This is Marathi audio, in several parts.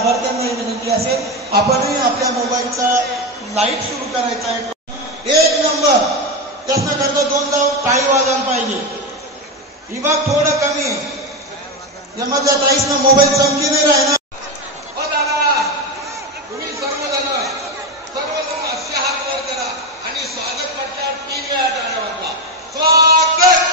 लाभार्थ्यांनाही विनंती असेल, आपणही आपल्या मोबाईलचा लाईट सुरू करायचा आहे. एक नंबर त्यासना करता 2 टाळी वाजायला पाहिजे. विभाग थोडं कमी यामधल्या ताईसना मोबाईल चमकी नाही राहिला. तुम्ही सर्वजण असे हात वर करा आणि स्वागत करता 3 वेळा टाळ्या वाजवा. स्वागत.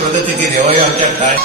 प्रगति की रेवाया क्या काय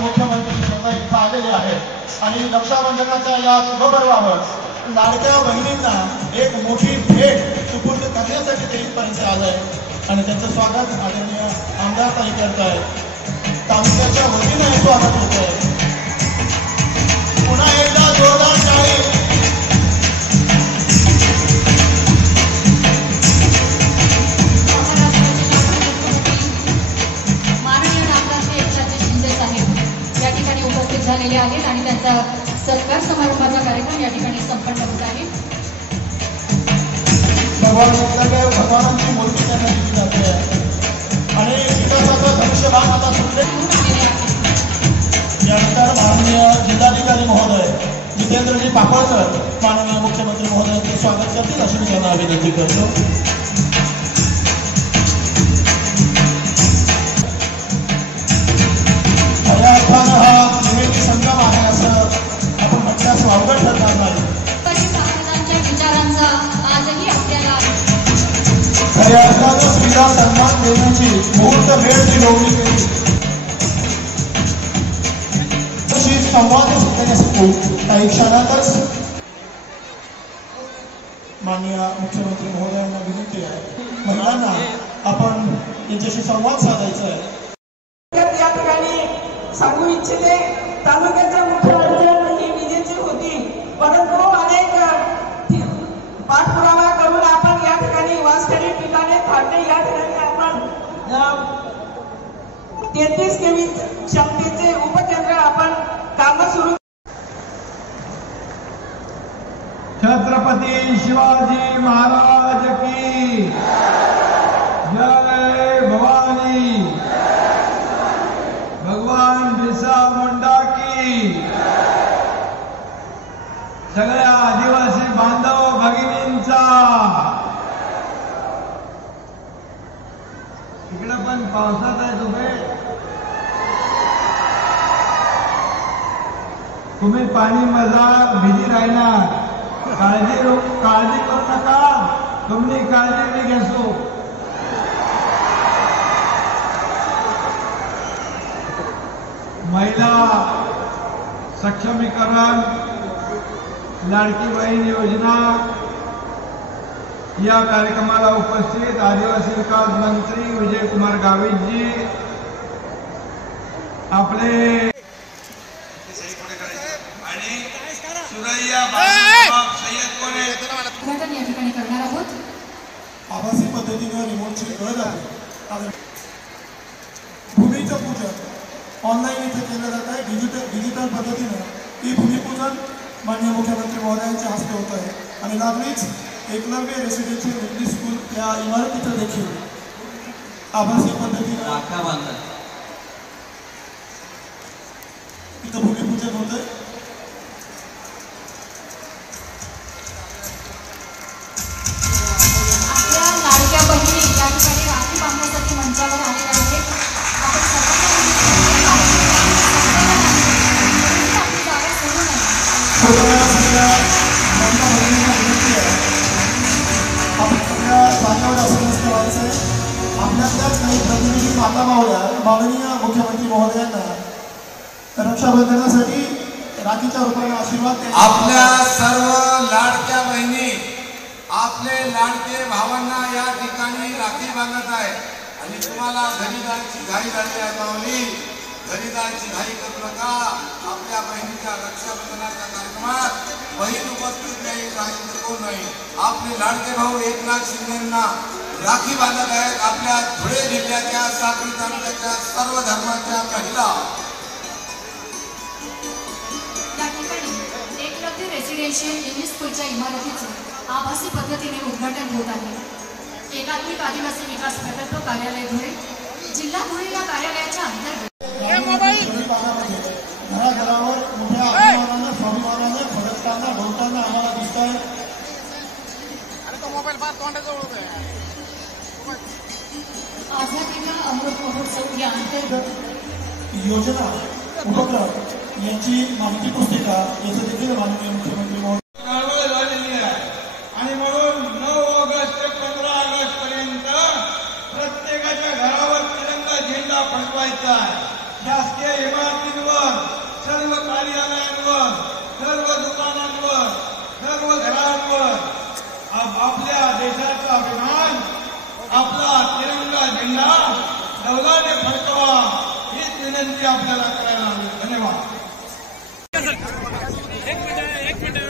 मुख्यमंत्री महोदय इथं आलेले आहेत आणि रक्षाबंधनाच्या या शुभपर्वावर लाडक्या बहिणींना एक मोठी भेट सुपूर्द करण्यासाठी ते इथपर्यंत आलंय आणि त्यांचं स्वागत आदरणीय आमदार ताई करत आहेत. तालुक्याच्या वतीने स्वागत होत आहे. पुन्हा एकदा जोरदार टाळी. झालेले आहेत आणि त्यांचा सत्कार समारंभाचा कार्यक्रम या ठिकाणी संपन्न होत आहे. भगवानांची मूर्ती त्यांना दिली जाते आणि विकासाचा धनुष्यबाण आता सुटले. यानंतर माननीय जिल्हाधिकारी महोदय जितेंद्रजी पापळकर माननीय मुख्यमंत्री महोदयांचे स्वागत करतील अशी मी त्यांना विनंती करतो. खऱ्या अर्थानं हा त्रिवेणी संगम आहे असं आपण म्हटल्यास अवघड ठरणार नाही. विचारांचा आजही आपल्याला खऱ्या अर्थानं स्त्रीला सन्मान देण्याची मुहूर्त भेट जी लोकली गेली तशी संवाद सुरू काही क्षणातच माननीय मुख्यमंत्री महोदयांना विनंती आहे, महिलांना आपण यांच्याशी संवाद साधायचा आहे. या ठिकाणी सांगू इच्छिते, तालुक्याच्या मुख्य अधिकारी ही विजेची होती, परंतु अनेक पाठपुरावा करून आपण या ठिकाणी वासखेडी ठिकाणी थाटणे या ठिकाणी आपण 33 केव्ही क्षमतेचे उपकेंद्र आपण काम सुरू. छत्रपती शिवाजी महाराज की जय भवानी. भगवान बिरसा मुंडा की. सगळ्या आदिवासी बांधव भगिनींचा. इकडे पण पावसात आहे तुम्ही पाणी मजा भिजी राहणार. काळजी करू नका, तुमची काळजी मी घेसो. महिला सक्षमीकरण, लाडकी बहीण योजना या कार्यक्रमाला उपस्थित आदिवासी विकास मंत्री विजयकुमार गावितजी, आपले आणि सुरैया सय्यद कोणे उद्घाटन या ठिकाणी करणार आहोत. आभासी पद्धतीने रिमोटची गरज आहे. भूमीचं पूजन ऑनलाईन इथे केलं जात आहे. डिजिटल पद्धतीनं ही भूमिपूजन माननीय मुख्यमंत्री महोदयांच्या हस्ते होत आहे. आणि लागलीच एकलव्य रेसिडेन्शियल इंग्लिश स्कूल या इमारतीचं देखील आभासी पद्धतीनं इथं भूमिपूजन होत आहे. आपल्या लाडक्या बहिणी या ठिकाणी राखी बांधण्यासाठी मंचावर आलेल्या आहेत. आपण आपल्यातल्याच काही प्रतिनिधी माता मावळ्या माननीय मुख्यमंत्री महोदयांना रक्षाबंधनासाठी राखीच्या रूपाने आशीर्वाद आपल्या सर्व लाडक्या बहिणी आपले लाडके भावांना या ठिकाणी राखी बांधत आहे. आणि तुम्हाला घरी जायची घाई झाली आहे माऊली, घरी जायची घाई करू नका. आपल्या बहिणीच्या रक्षाबंधनाच्या कार्यक्रमात बहीण उपस्थित नाही, राखी कोण नाही. आपले लाडके भाऊ एकनाथ शिंदेंना राखी बांधत आहेत. आपल्या धुळे जिल्ह्याच्या साक्री तालुक्याच्या सर्व धर्माच्या महिला या ठिकाणी एकलव्य रेसिडेन्शियल इंग्लिश स्कूलच्या इमारतीचं आभासी पद्धतीने उद्घाटन होत आहे. एकात्मिक आदिवासी विकास प्रकल्प कार्यालय धुळे, जिल्हा धुळे या कार्यालयाच्या अंतर्गत घराघरावर मोठ्या अभिमानानं स्वाभिमानानं फडकताना ढोलताना आम्हाला दिसत आहे. आझादी का अमृत महोत्सव या अंतर्गत योजना उपक्रम यांची माहिती पुस्तिका याचं देखील माननीय मुख्यमंत्री महोदय कारवाई झालेली आहे. आणि म्हणून 9 ऑगस्ट ते 15 ऑगस्ट पर्यंत प्रत्येकाच्या घरावर तिरंगा झेंडा फडकवायचा आहे. शासकीय इमारतींवर, सर्व कार्यालयांवर, सर्व दुकानांवर, सर्व घरांवर आपल्या देशाचा अभिमान, आपला तिरंगा झेंडा डौलाने फडकवा हीच विनंती आपल्याला करायला हवी. धन्यवाद. एक मिनिट